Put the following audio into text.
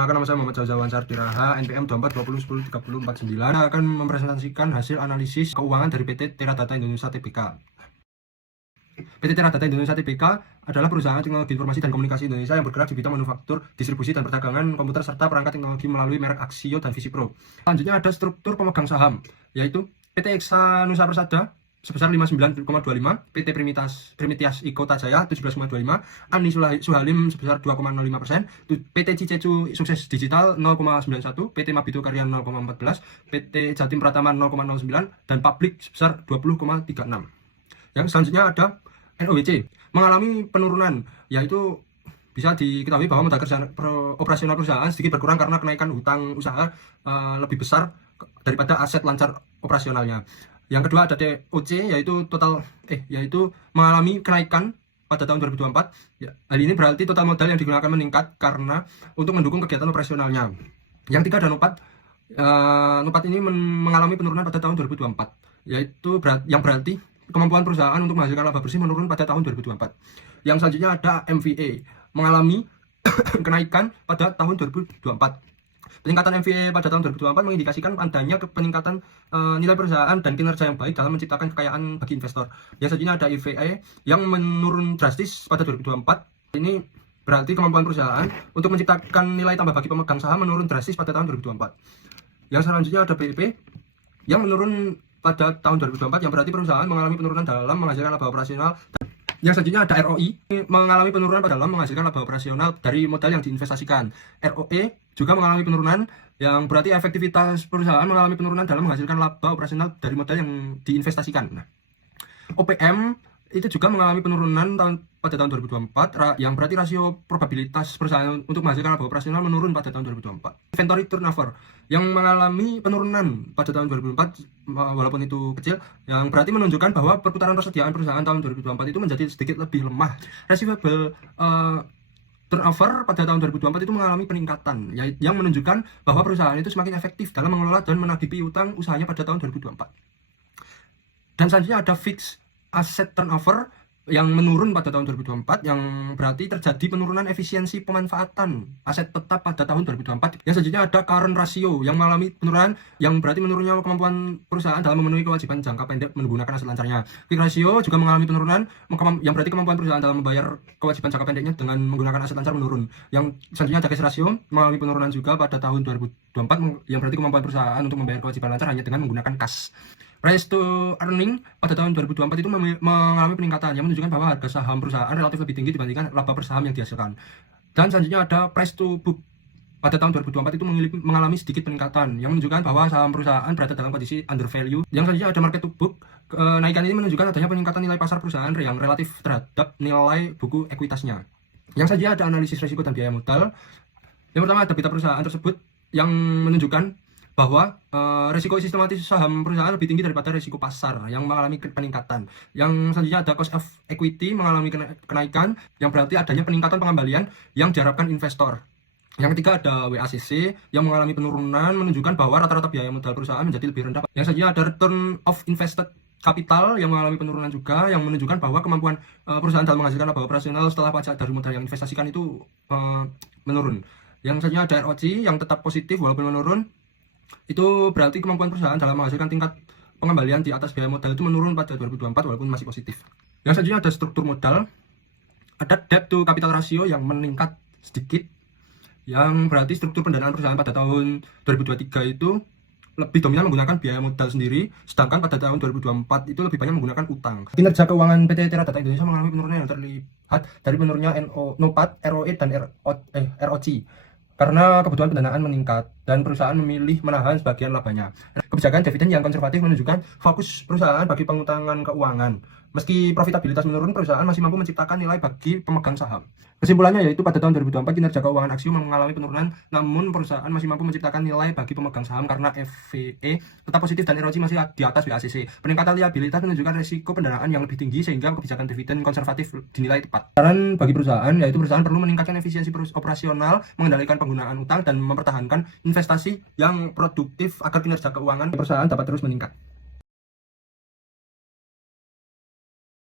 Nama saya Muhammad Zawzawan Sardiraha, NPM 2420103049 akan mempresentasikan hasil analisis keuangan dari PT Teradata Indonesia Tbk. PT Teradata Indonesia Tbk adalah perusahaan teknologi informasi dan komunikasi Indonesia yang bergerak di bidang manufaktur, distribusi dan perdagangan komputer serta perangkat teknologi melalui merek Axio dan VisiPro. Selanjutnya ada struktur pemegang saham, yaitu PT Eksa Nusa Persada sebesar 59,25, PT Primitias Iko Tajaya 17,25, Ani Suhalim sebesar 2,05%, PT Cicecu Sukses Digital 0,91, PT Mabito Karya 0,14, PT Jatim Pratama 0,09, dan Publik sebesar 20,36. Yang selanjutnya ada NOWC mengalami penurunan, yaitu bisa diketahui bahwa modal kerja operasional perusahaan sedikit berkurang karena kenaikan hutang usaha lebih besar daripada aset lancar operasionalnya. Yang kedua ada TOC, yaitu mengalami kenaikan pada tahun 2024. Ya, hal ini berarti total modal yang digunakan meningkat karena untuk mendukung kegiatan operasionalnya. Yang tiga ada NOPAT. NOPAT ini mengalami penurunan pada tahun 2024, yaitu yang berarti kemampuan perusahaan untuk menghasilkan laba bersih menurun pada tahun 2024. Yang selanjutnya ada MVA, mengalami kenaikan pada tahun 2024. Peningkatan MVA pada tahun 2024 mengindikasikan adanya peningkatan nilai perusahaan dan kinerja yang baik dalam menciptakan kekayaan bagi investor. Yang selanjutnya ada EVA yang menurun drastis pada 2024. Ini berarti kemampuan perusahaan untuk menciptakan nilai tambah bagi pemegang saham menurun drastis pada tahun 2024. Yang selanjutnya ada BIP yang menurun pada tahun 2024, yang berarti perusahaan mengalami penurunan dalam menghasilkan laba operasional. Yang selanjutnya ada ROI, mengalami penurunan dalam menghasilkan laba operasional dari modal yang diinvestasikan. ROE juga mengalami penurunan, yang berarti efektivitas perusahaan mengalami penurunan dalam menghasilkan laba operasional dari modal yang diinvestasikan. OPM itu juga mengalami penurunan pada tahun 2024, yang berarti rasio probabilitas perusahaan untuk menghasilkan laba operasional menurun pada tahun 2024. Inventory turnover yang mengalami penurunan pada tahun 2024, walaupun itu kecil, yang berarti menunjukkan bahwa perputaran persediaan perusahaan tahun 2024 itu menjadi sedikit lebih lemah. Receivable turnover pada tahun 2024 itu mengalami peningkatan, yang menunjukkan bahwa perusahaan itu semakin efektif dalam mengelola dan menagih piutang usahanya pada tahun 2024. Dan selanjutnya ada fixed asset turnover yang menurun pada tahun 2024, yang berarti terjadi penurunan efisiensi pemanfaatan aset tetap pada tahun 2024. Yang selanjutnya ada current ratio yang mengalami penurunan, yang berarti menurunnya kemampuan perusahaan dalam memenuhi kewajiban jangka pendek menggunakan aset lancarnya. Quick ratio juga mengalami penurunan, yang berarti kemampuan perusahaan dalam membayar kewajiban jangka pendeknya dengan menggunakan aset lancar menurun. Yang selanjutnya ada cash ratio mengalami penurunan juga pada tahun 2024, yang berarti kemampuan perusahaan untuk membayar kewajiban lancar hanya dengan menggunakan cash. Price to earning pada tahun 2024 itu mengalami peningkatan, yang menunjukkan bahwa harga saham perusahaan relatif lebih tinggi dibandingkan laba per saham yang dihasilkan. Dan selanjutnya ada price to book pada tahun 2024 itu mengalami sedikit peningkatan, yang menunjukkan bahwa saham perusahaan berada dalam kondisi undervalue. Yang selanjutnya ada market to book. Kenaikan ini menunjukkan adanya peningkatan nilai pasar perusahaan yang relatif terhadap nilai buku ekuitasnya. Yang selanjutnya ada analisis risiko dan biaya modal. Yang pertama ada beta perusahaan tersebut yang menunjukkan bahwa risiko sistematis saham perusahaan lebih tinggi daripada risiko pasar yang mengalami peningkatan. Yang selanjutnya ada cost of equity mengalami kenaikan, yang berarti adanya peningkatan pengembalian yang diharapkan investor. Yang ketiga ada WACC yang mengalami penurunan, menunjukkan bahwa rata-rata biaya modal perusahaan menjadi lebih rendah. Yang selanjutnya ada return of invested capital yang mengalami penurunan juga, yang menunjukkan bahwa kemampuan perusahaan dalam menghasilkan laba operasional setelah pajak dari modal yang investasikan itu menurun. Yang selanjutnya ada ROC yang tetap positif walaupun menurun. Itu berarti kemampuan perusahaan dalam menghasilkan tingkat pengembalian di atas biaya modal itu menurun pada 2024 walaupun masih positif. Yang selanjutnya ada struktur modal. Ada debt to capital ratio yang meningkat sedikit, yang berarti struktur pendanaan perusahaan pada tahun 2023 itu lebih dominan menggunakan biaya modal sendiri, sedangkan pada tahun 2024 itu lebih banyak menggunakan utang. Kinerja keuangan PT Teradata Indonesia mengalami penurunan yang terlihat dari menurunnya NOPAT, ROE, dan ROC. Karena kebutuhan pendanaan meningkat dan perusahaan memilih menahan sebagian labanya. Kebijakan dividen yang konservatif menunjukkan fokus perusahaan bagi pengutangan keuangan. Meski profitabilitas menurun, perusahaan masih mampu menciptakan nilai bagi pemegang saham. Kesimpulannya yaitu pada tahun 2024 kinerja keuangan Axio mengalami penurunan, namun perusahaan masih mampu menciptakan nilai bagi pemegang saham karena EVA tetap positif dan ROC masih di atas WACC. Peningkatan liabilitas menunjukkan risiko pendanaan yang lebih tinggi sehingga kebijakan dividen konservatif dinilai tepat. Saran bagi perusahaan yaitu perusahaan perlu meningkatkan efisiensi operasional, mengendalikan penggunaan utang, dan mempertahankan investasi yang produktif agar kinerja keuangan perusahaan dapat terus meningkat.